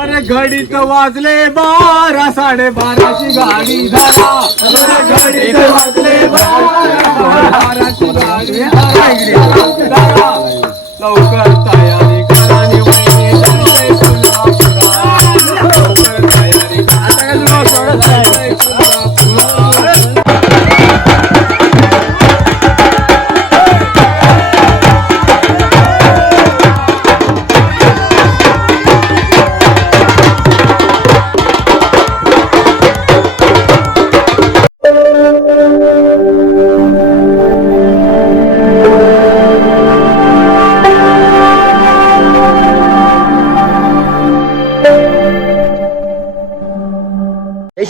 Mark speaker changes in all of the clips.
Speaker 1: अरे घडीत वाजले बारा साडे बाराची गाडी धरा. अरे घडीत वाजले बारा बाराची गाडी धरा. लवकर तयारी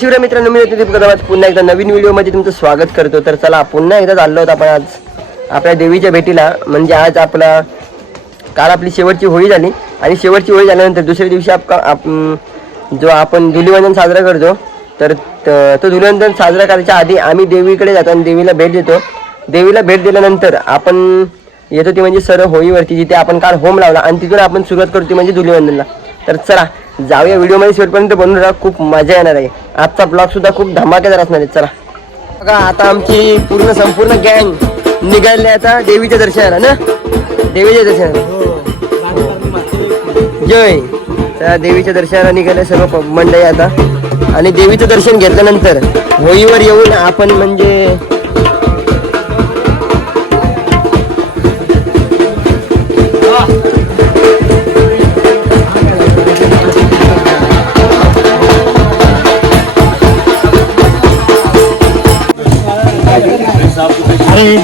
Speaker 2: शिवराय मित्रांनो मी नितीन दीपक पुन्हा एकदा नवीन व्हिडिओमध्ये तुमचं स्वागत करतो. तर चला पुन्हा एकदा चाललो होतो आपण आज. आपल्या देवीच्या भेटीला म्हणजे आज आपला काल आपली शेवटची होळी झाली. आणि शेवटची होळी झाल्यानंतर दुसऱ्या दिवशी आप आप- जो आपण धुलीवंदन साजरा करतो तर त- तो धुलीवंदन साजरा करायच्या आधी आम्ही देवीकडे जातो आणि देवीला भेट देतो. देवीला भेट दिल्यानंतर आपण येतो ती म्हणजे सरळ होळीवरती जिथे आपण काल होम लावला आणि तिथून आपण सुरुवात करतो म्हणजे धुलीवंदनला. तर चला जाऊया व्हिडिओमध्ये शेवटपर्यंत बनवून राहा खूप मजा येणार आहे. आजचा ब्लॉग सुद्धा खूप धमाकेदार असणार आहे चला. बघा आता आमची पूर्ण संपूर्ण गँग निघाली आता देवीच्या दर्शनाला ना? देवीच्या दर्शनाला. जय. त्या देवीच्या दर्शनाला निघाले सर्व मंडळी आता. आणि देवीचं दर्शन घेतल्यानंतर होळीवर येऊन आपण म्हणजे हे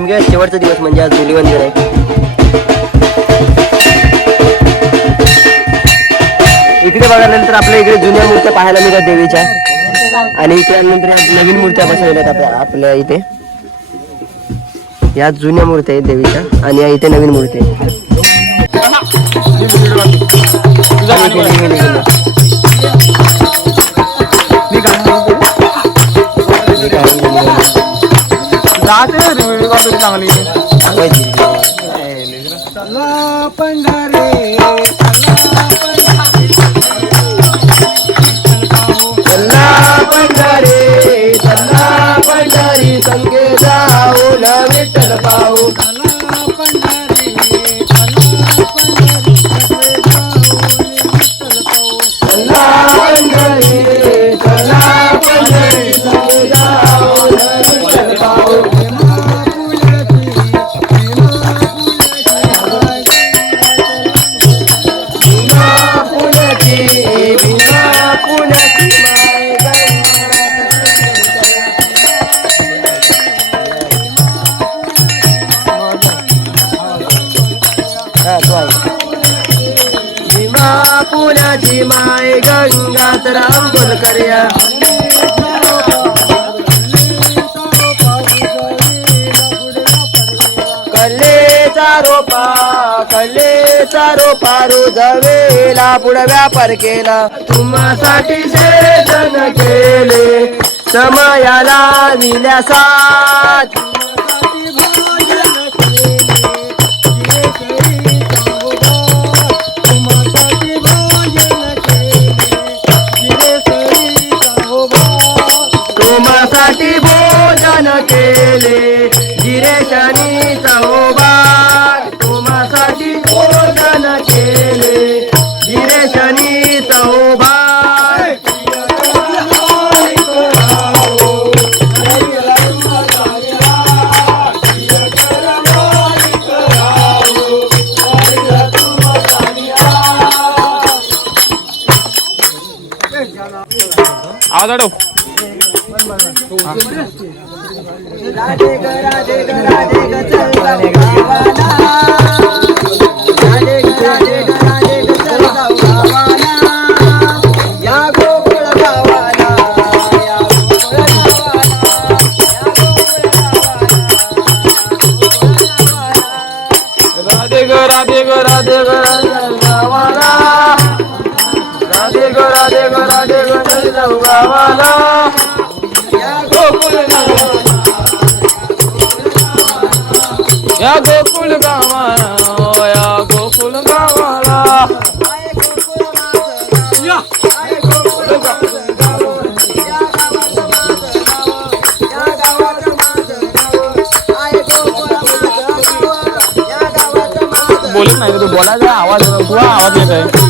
Speaker 2: शिमग्या शेवटचा दिवस म्हणजे आज धुलीवंदन आहे. इकडे बघाल्यानंतर आपल्या इकडे जुन्या मूर्त्या पाहायला मिळतात देवीच्या. आणि इकडे आल्यानंतर नवीन मूर्त्या बसवल्यात आपल्या आपल्या इथे. या जुन्या मूर्त्या आहेत देवीच्या आणि या इथे नवीन मूर्ती आहेत. चला पंढरी चला पंढरी संगे जाऊ विठ्ठल पाहू पुण्याची माय गंगात राम अंकुल कर्या कल्लेचा रोपा कल्लेचा रोपा रुजवेला पुढे व्यापार केला. तुम्हासाठी सेजन केले समयाला दिल्या साथ केले. जिरेशानी चौबा तुम्हासाठी भोजन केले. जिरेशानी चौबा
Speaker 1: आवाज
Speaker 2: गावाला. या गोकुळ गावाला. या गोकुळ गावाला या गोकुळ गावाला.
Speaker 1: बोलत नाही तू बोलायचा आवाज तुला आवाज येत आहे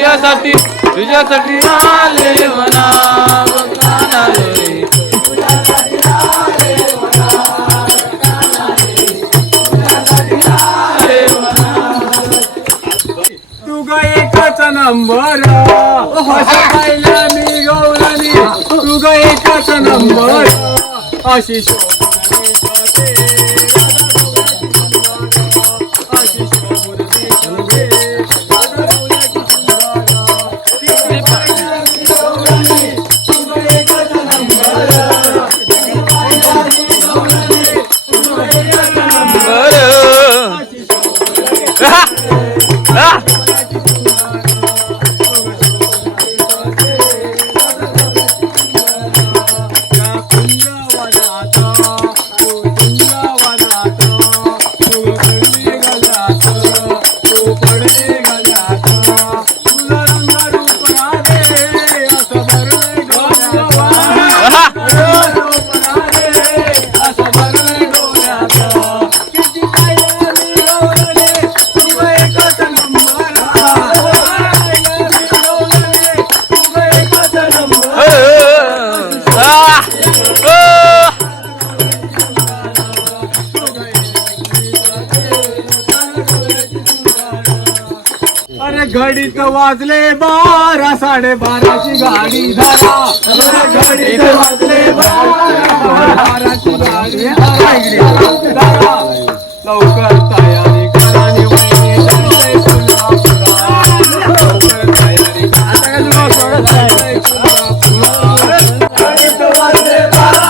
Speaker 2: तुझ्यासाठी
Speaker 1: तुझ्यासाठी आले म्हणा काना रे आले म्हणा. तू ग एकच नंबर. अशी पाहिलं मी गौरानी. तू ग एकच नंबर. अशी घडीत वाजले बारा साडे बाराची गाडी धरा घडीत वाजले बाराची गाडी धरा. लवकर तयारी करा. लवकर तयारी. घडीत वाजले बारा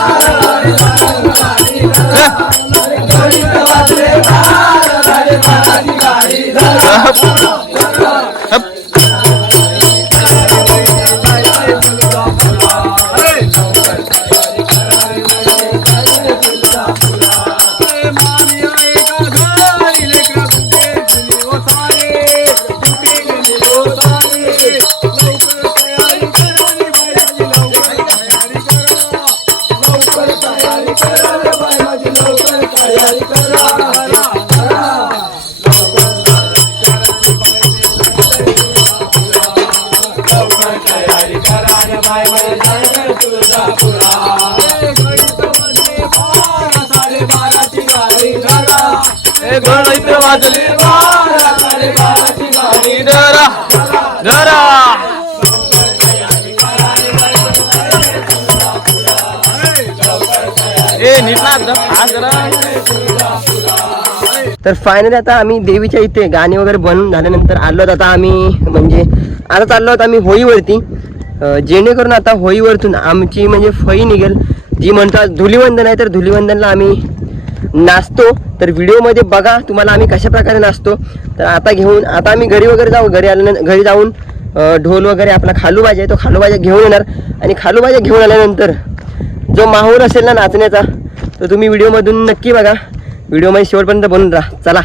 Speaker 1: साडे बाराची गाडी धरा. गणित वाजले बारा साडे बाराची धरा धरा ए
Speaker 2: तर फायनली आता आम्ही देवीच्या इथे गाणी वगैरे बंद झाल्यानंतर आलो आता आम्ही म्हणजे आता चाललो आहोत आम्ही होळीवरती. जेणेकरून आता होईवरतून आमची म्हणजे फई निघेल. जी म्हणतात धुलीवंदन आहे तर धुलीवंदनला आम्ही नाचतो. तर व्हिडिओमध्ये बघा तुम्हाला आम्ही कशा प्रकारे नाचतो. तर आता घेऊन आता आम्ही घरी वगैरे जाऊ घरी आल्यानंतर घरी जाऊन ढोल वगैरे आपला खालूबाजी आहे तो खालूबाजा घेऊन येणार. आणि खालूबाजा घेऊन आल्यानंतर जो माहोल असेल ना नाचण्याचा तो तुम्ही व्हिडिओमधून नक्की बघा. व्हिडिओमध्ये शेवटपर्यंत बनून राहा. चला.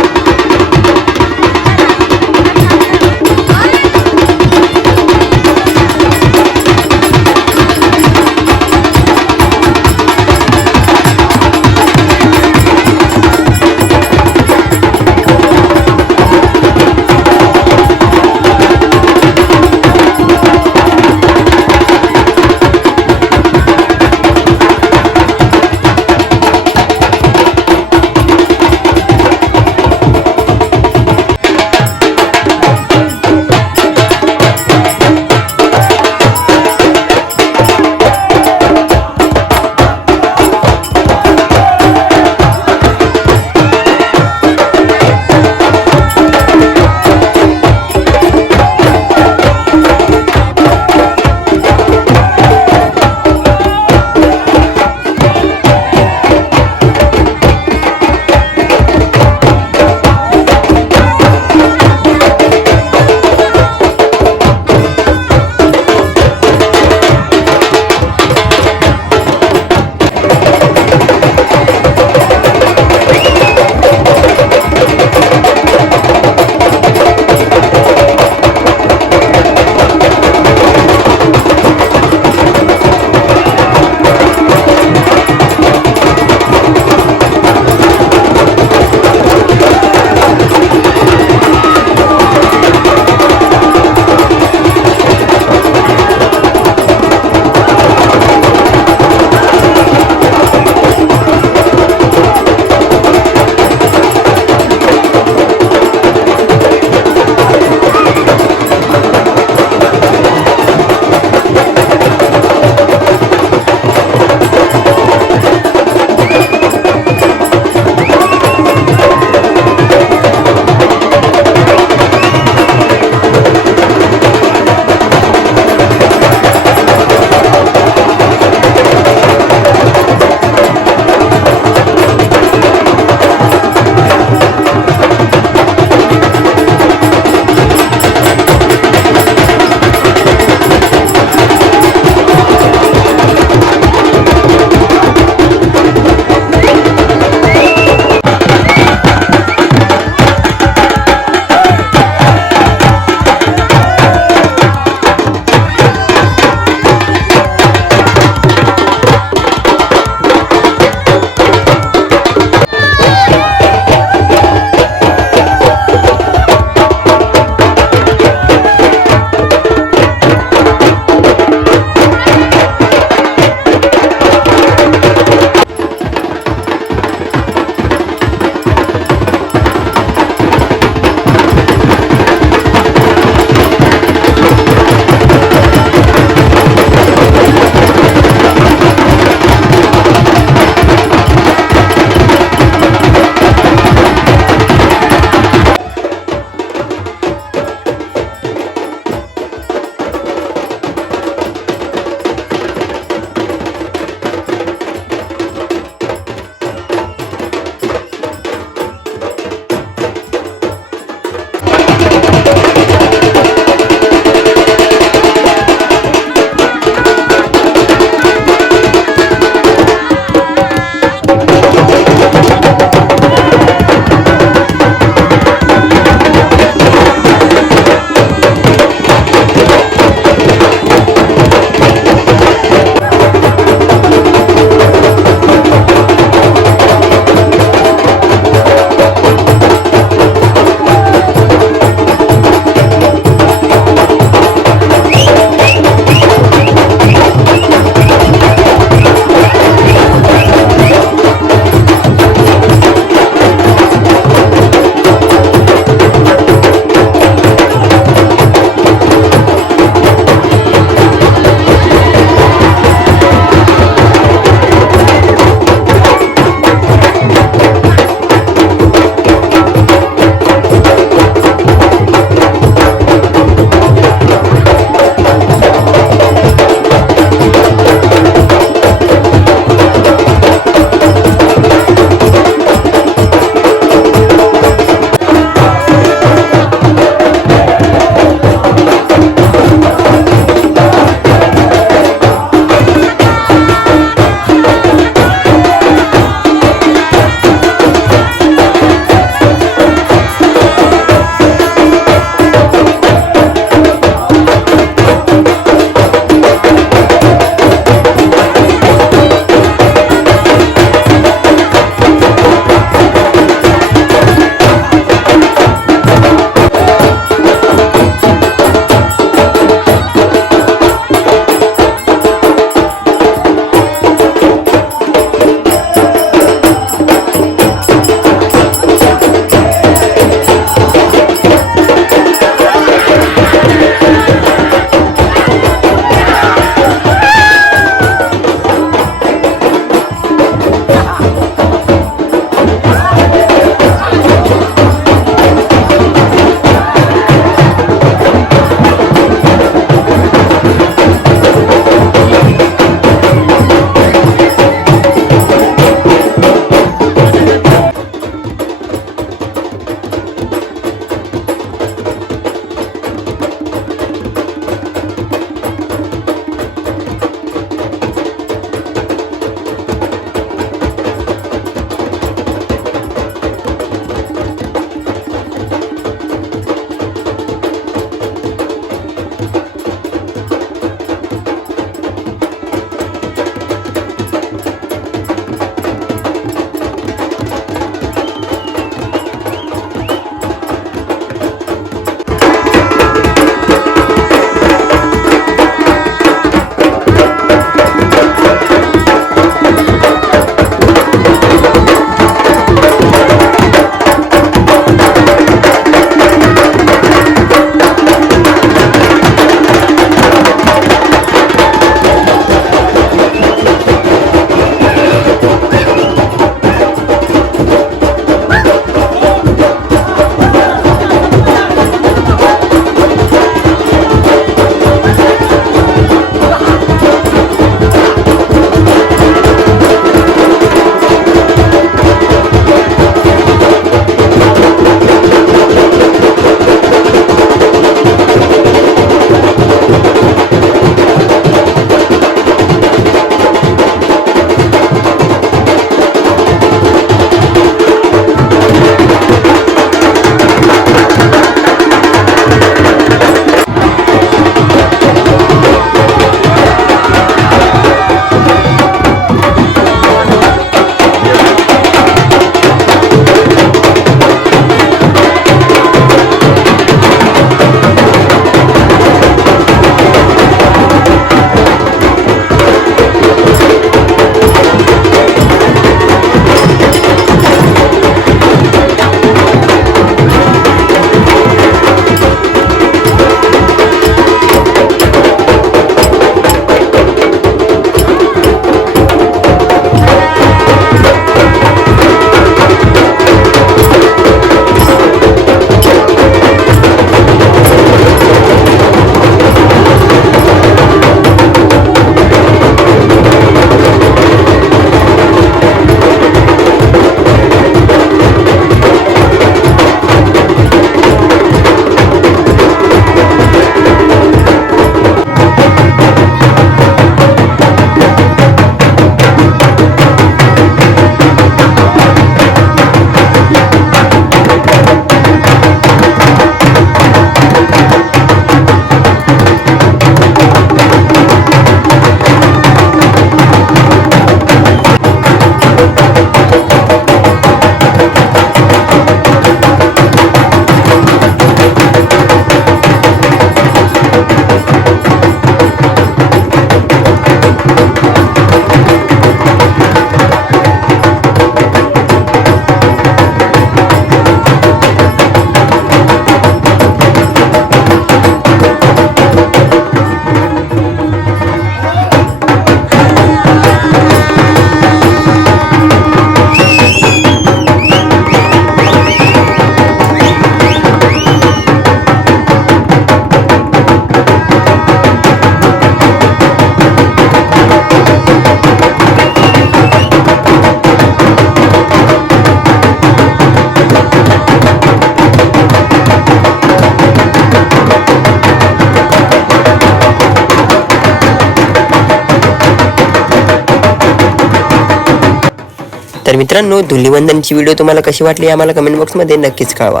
Speaker 2: तर मित्रांनो धुलीवंदनची व्हिडिओ तुम्हाला कशी वाटली आम्हाला कमेंट बॉक्समध्ये नक्कीच कळवा.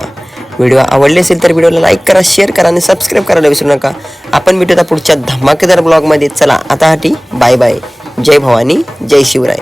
Speaker 2: व्हिडिओ आवडले असेल तर व्हिडिओला लाईक करा शेअर करा आणि सबस्क्राईब करायला विसरू नका. आपण भेटूया पुढच्या धमाकेदार ब्लॉगमध्ये चला आता हाटी. बाय बाय जय भवानी जय शिवराय.